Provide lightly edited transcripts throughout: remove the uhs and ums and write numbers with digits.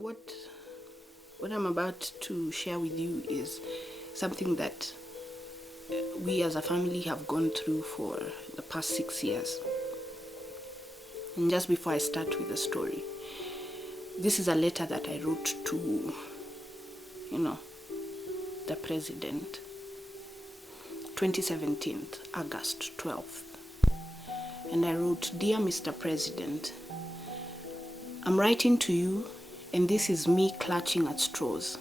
what I'm about to share with you is something that we as a family have gone through for the past 6 years. And just before I start with the story, this is a letter that I wrote to, the president, 2017, August 12th. And I wrote, "Dear Mr. President, I'm writing to you, and this is me clutching at straws.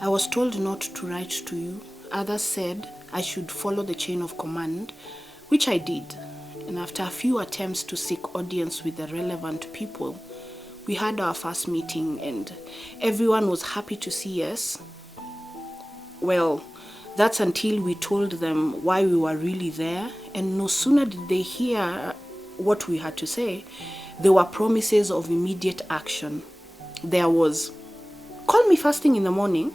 I was told not to write to you. Others said I should follow the chain of command, which I did. And after a few attempts to seek audience with the relevant people, we had our first meeting and everyone was happy to see us. Well, that's until we told them why we were really there, and no sooner did they hear what we had to say, there were promises of immediate action. There was, call me fasting in the morning,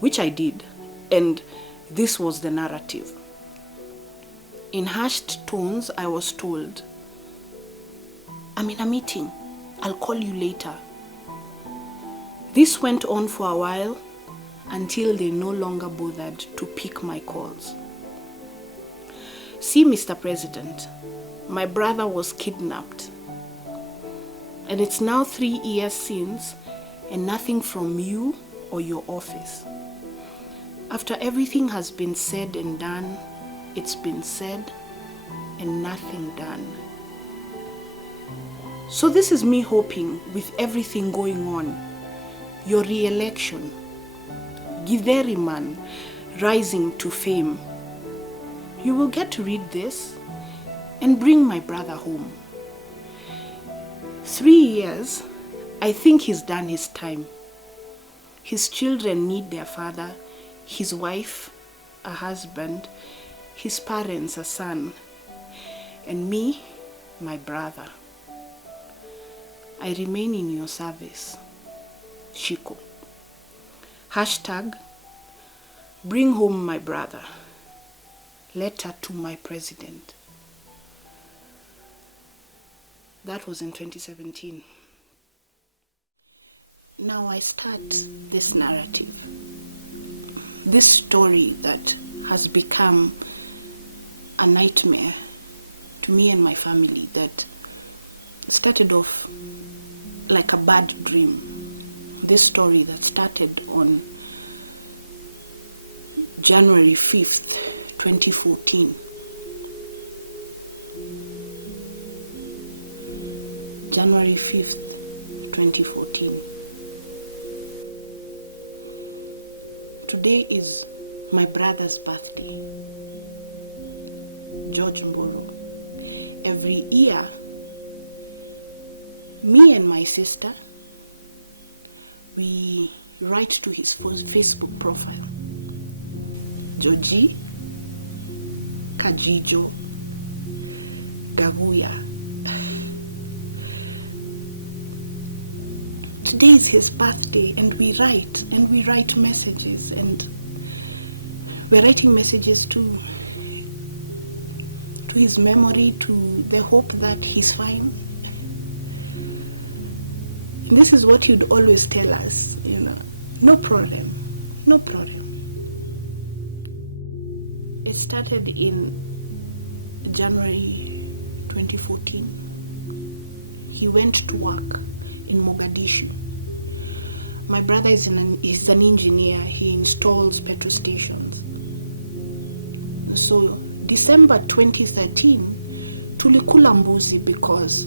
which I did, and this was the narrative. In hushed tones, I was told, I'm in a meeting, I'll call you later. This went on for a while until they no longer bothered to pick my calls. See, Mr. President, my brother was kidnapped. And it's now 3 years since, and nothing from you or your office. After everything has been said and done, it's been said and nothing done. So this is me hoping, with everything going on, your re-election, Githeri man rising to fame, you will get to read this and bring my brother home. 3 years, I think he's done his time. His children need their father, his wife, a husband, his parents, a son, and me, my brother. I remain in your service. Shiko. Hashtag, bring home my brother. Letter to my president. That was in 2017. Now I start this narrative, this story that has become a nightmare to me and my family, that started off like a bad dream. This story that started on January 5th, 2014. January 5th, 2014. Today is my brother's birthday, George Mburu. Every year, me and my sister, we write to his Facebook profile, Joji Kajijo Gabuya. Today is his birthday, and we write messages, and we're writing messages to his memory, to the hope that he's fine. And this is what he'd always tell us, no problem, no problem. It started in January 2014. He went to work in Mogadishu. My brother is an engineer. He installs petrol stations. So December 2013, tulikula mbuzi because,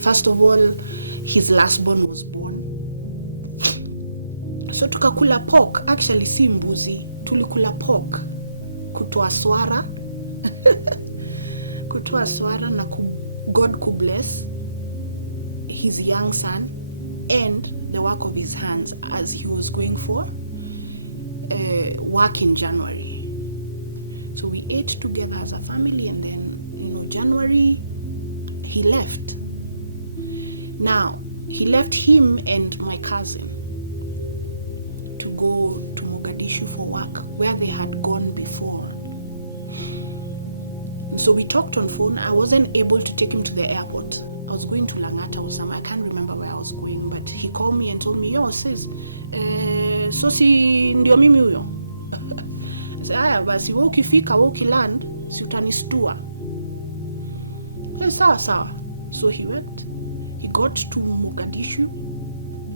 first of all, his last born was born. So tukakula pork, actually si mbuzi, tulikula pork. Kutoa swara. Kutoa swara na God could bless his young son and the work of his hands as he was going for work in January. So we ate together as a family, and then, January, he left. Now, he left him and my cousin to go to Mogadishu for work, where they had gone before. So we talked on phone. I wasn't able to take him to the airport. I was going to Langata or somewhere. I can't remember where I was going, but told me, yo sis, so si ndio mimi huyo. Haya basi, wewe ukifika, wewe ukiland, si utanistua. Sawa sawa. So he went, he got to Mogadishu,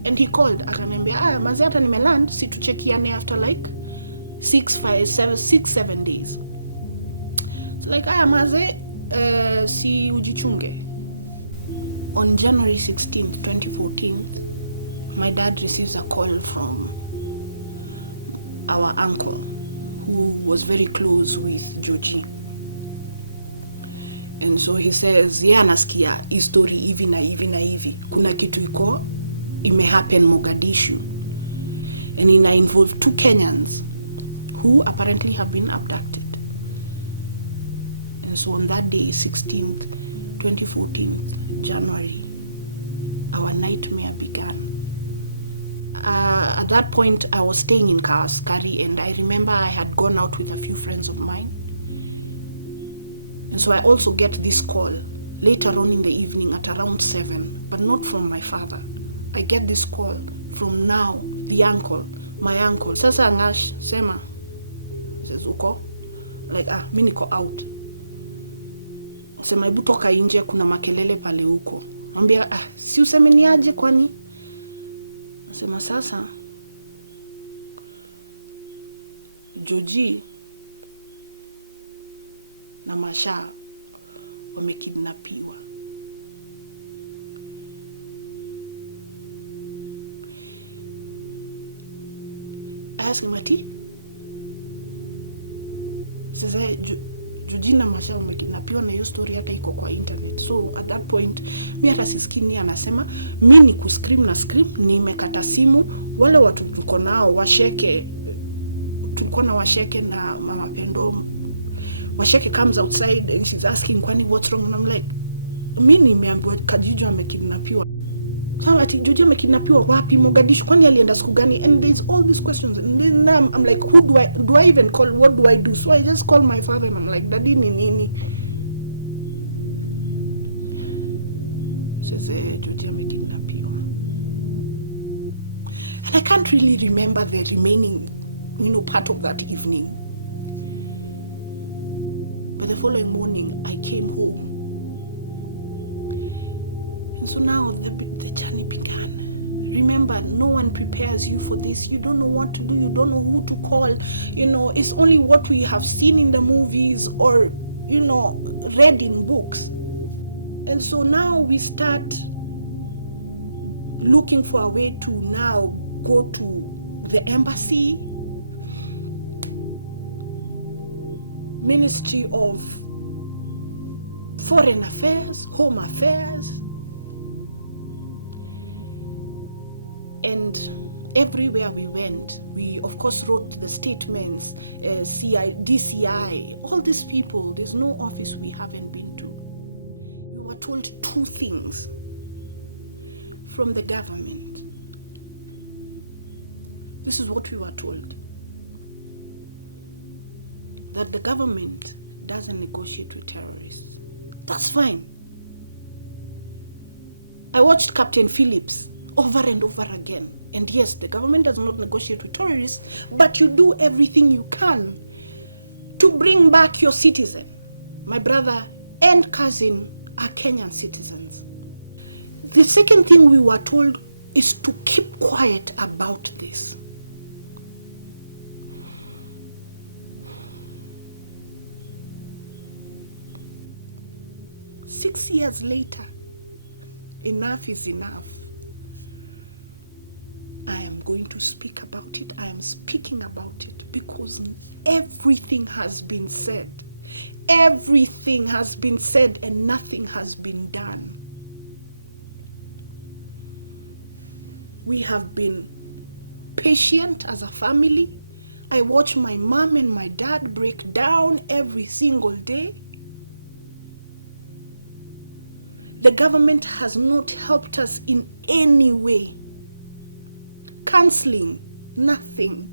and he called, akaniambia, haya manzi hata nimeland, si tuchekiane after like 6-7 days. So like, haya manzi, si ujichunge. On January 16th, 2014, my dad receives a call from our uncle, who was very close with Joji. And so he says, yeah, nasikia history hivi na hivi na hivi. Kuna kitu iko ime happen Mogadishu. And it involved 2 Kenyans who apparently have been abducted. And so on that day, 16th, 2014, January, our nightmare began. At that point, I was staying in Kari, and I remember I had gone out with a few friends of mine. And so I also get this call later on in the evening at around 7, but not from my father. I get this call from now, the uncle, my uncle. Sasa Angash, sema, says, uko? Like, mimi niko out. Sema, hebu toka nje, kuna makelele pale huko. Mwambia, si useme ni aje kwani? Sema sasa, Joji na Masha wamekidnapiwa. Ask him ati? Sasa Joji na Masha wamekidnapiwa, na hiyo story hata iko kwa internet. So at that point, mimi hata sisikini anasema, mimi ni kuscream na scream, nimekata simu, wale watu tuko nao washeke, tuko na washeke na mama Pendo. Washeke comes outside and she's asking, kwani what's wrong? And I'm like, mimi nimeambiwa Kajuju amekidnapiwa. Sawa, ati Joji amekidnapiwa wapi? Mogadishu, kwani alienda siku gani? And there's all these questions, and then I'm like, who do I even call? What do I do? So I just call my father and I'm like, daddy ni nini? Says Joji amekidnapiwa. And I can't really remember the remaining, part of that evening. But the following morning, I came home. And so now the journey began. Remember, no one prepares you for this. You don't know what to do. You don't know who to call. It's only what we have seen in the movies or, read in books. And so now we start looking for a way to now go to the embassy, Ministry of Foreign Affairs, Home Affairs, and everywhere we went, we of course wrote the statements, DCI, all these people. There's no office we haven't been to. We were told 2 things from the government. This is what we were told. That the government doesn't negotiate with terrorists. That's fine. I watched Captain Phillips over and over again. And yes, the government does not negotiate with terrorists, but you do everything you can to bring back your citizen. My brother and cousin are Kenyan citizens. The second thing we were told is to keep quiet about this. Six years later, enough is enough. I am going to speak about it. I am speaking about it because everything has been said. Everything has been said and nothing has been done. We have been patient as a family. I watch my mom and my dad break down every single day. The government has not helped us in any way. Counseling, nothing.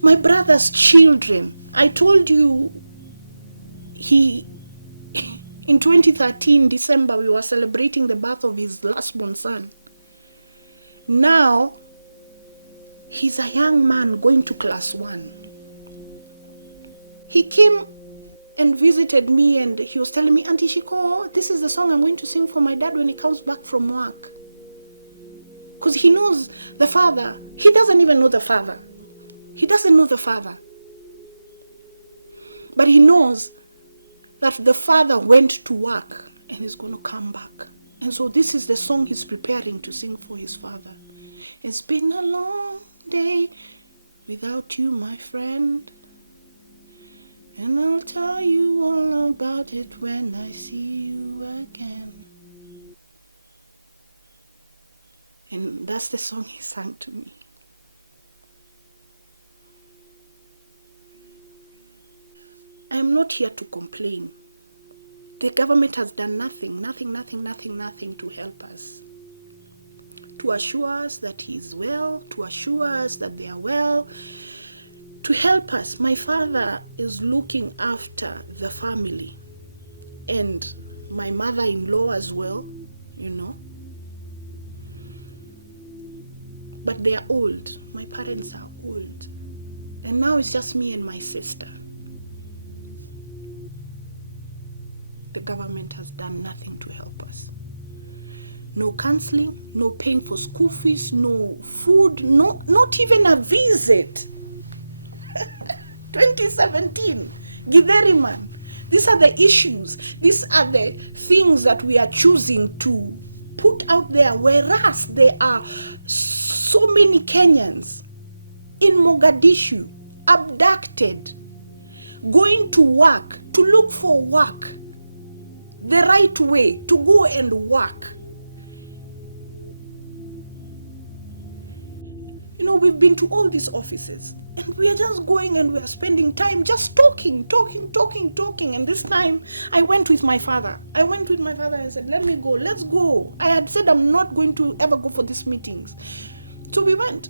My brother's children, I told you, in 2013, December, we were celebrating the birth of his last born son. Now, he's a young man going to class 1. He came and visited me, and he was telling me, Auntie Shiko, this is the song I'm going to sing for my dad when he comes back from work. Because he knows the father. He doesn't even know the father. He doesn't know the father. But he knows that the father went to work and is going to come back. And so this is the song he's preparing to sing for his father. It's been a long day without you, my friend. And I'll tell you all about it when I see you again. And that's the song he sang to me. I'm not here to complain. The government has done nothing to help us. To assure us that he is well, to assure us that they are well, to help us. My father is looking after the family and my mother-in-law as well, you know. But they are old. My parents are old. And now it's just me and my sister. The government has done nothing to help us. No counseling, no paying for school fees, no food, not even a visit. 2017, Githeriman. These are the issues. These are the things that we are choosing to put out there, whereas there are so many Kenyans in Mogadishu abducted, going to work, to look for work, the right way to go and work. You know, we've been to all these offices and we are just going and we are spending time just talking. And this time I went with my father. And said, let me go, let's go. I had said I'm not going to ever go for these meetings. So we went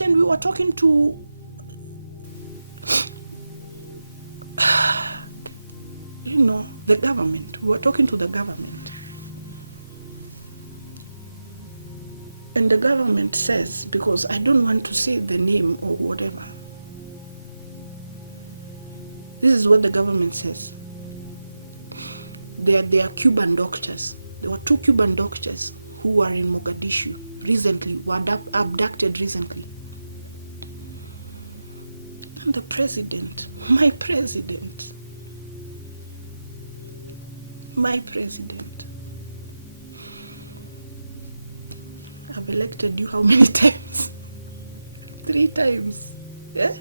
and we were talking to the government. We were talking to the government. And the government says, because I don't want to say the name or whatever, this is what the government says. They are Cuban doctors. There were 2 Cuban doctors who were in Mogadishu recently, were abducted recently. And the president, my president, I've elected you how many times? 3 times. Yeah?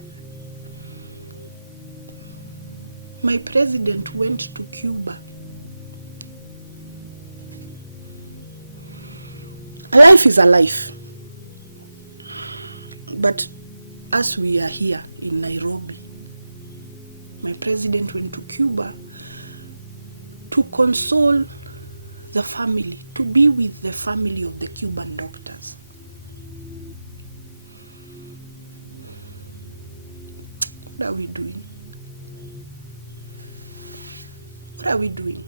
My president went to Cuba. Life is a life. But as we are here in Nairobi, my president went to Cuba to console the family, to be with the family of the Cuban doctors. What are we doing? What are we doing?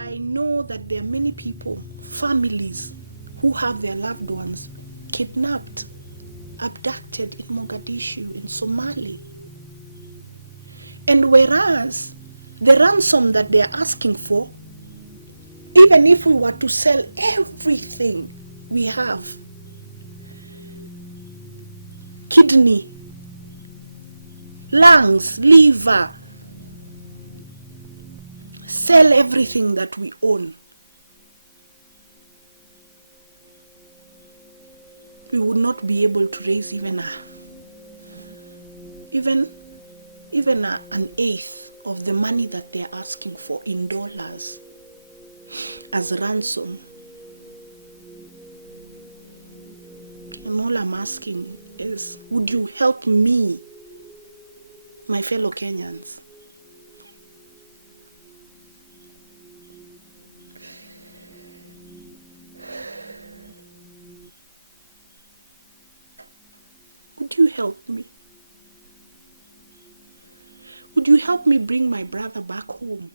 I know that there are many people, families, who have their loved ones kidnapped, abducted in Mogadishu, in Somalia. And whereas the ransom that they are asking for, even if we were to sell everything we have, kidney, lungs, liver, sell everything that we own, we would not be able to raise even an eighth of the money that they're asking for in dollars as ransom. And all I'm asking is, would you help me, my fellow Kenyans? Would you help me? Would you help me bring my brother back home?